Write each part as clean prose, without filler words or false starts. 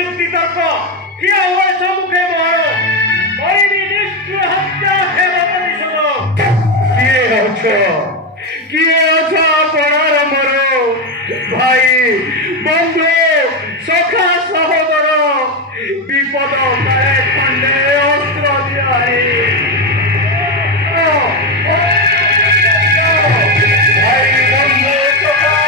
যুক্তি তর্ক কি আমার সম্মুখে বড় ওইনি নিষ্ঠুর হত্যা হেবা প্রতিশোধ কি আছো পড়ার মর ভাই বন্ধু সখা সহোদর বিপদ কালে খণ্ডে অস্ত্র দিয়াই ভাই বন্ধু সখা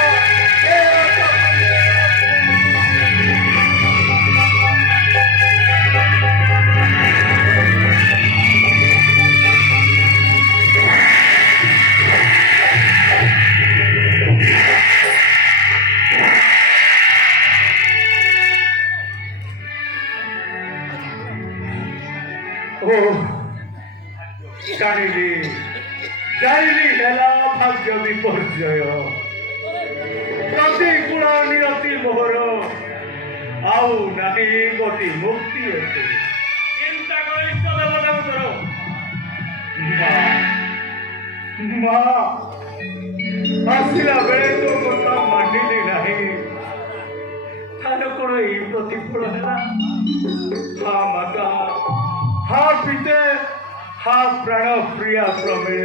জানিলি হেলা ভাগ্য বিপর্যয় প্রতিকূল নিরতি মোহর আউ নাহি গতি মুক্তি আছে চিন্তা করিস দেবতা করো মা আসিলা বেড়ে তোর কথা মানিলি নাহি তাহলে কোনো এই প্রতিকূল হেলা হা মাতা হা পিতে হা প্রাণ প্রিয়া প্রমে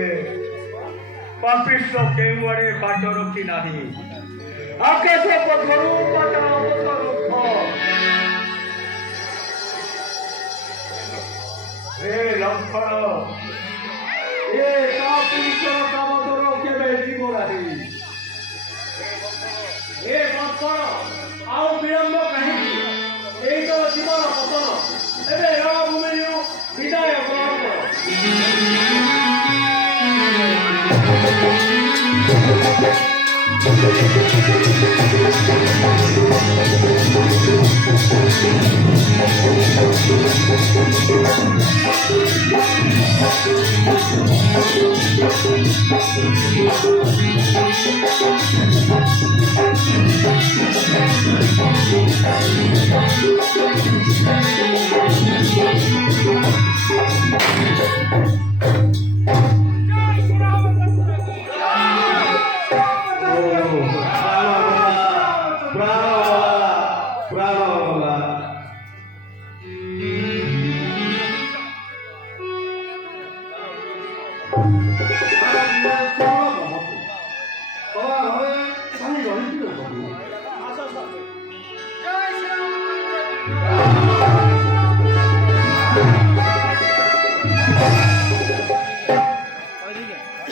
পাপিষ্ঠ কেউয়ারে বাট রক্ষি নাহি আকাশ পথরু পাতাল পথরু হে লক্ষণ এ কা পুরুষর কামদর কেবে জীব নাহি এ বৎসর আউ বিলম্ব কাহিনী এই তো জীবন পতন ଏବେ ରଣଭୂମିରୁ ବିଦାୟ ଗ୍ରହଣ କର।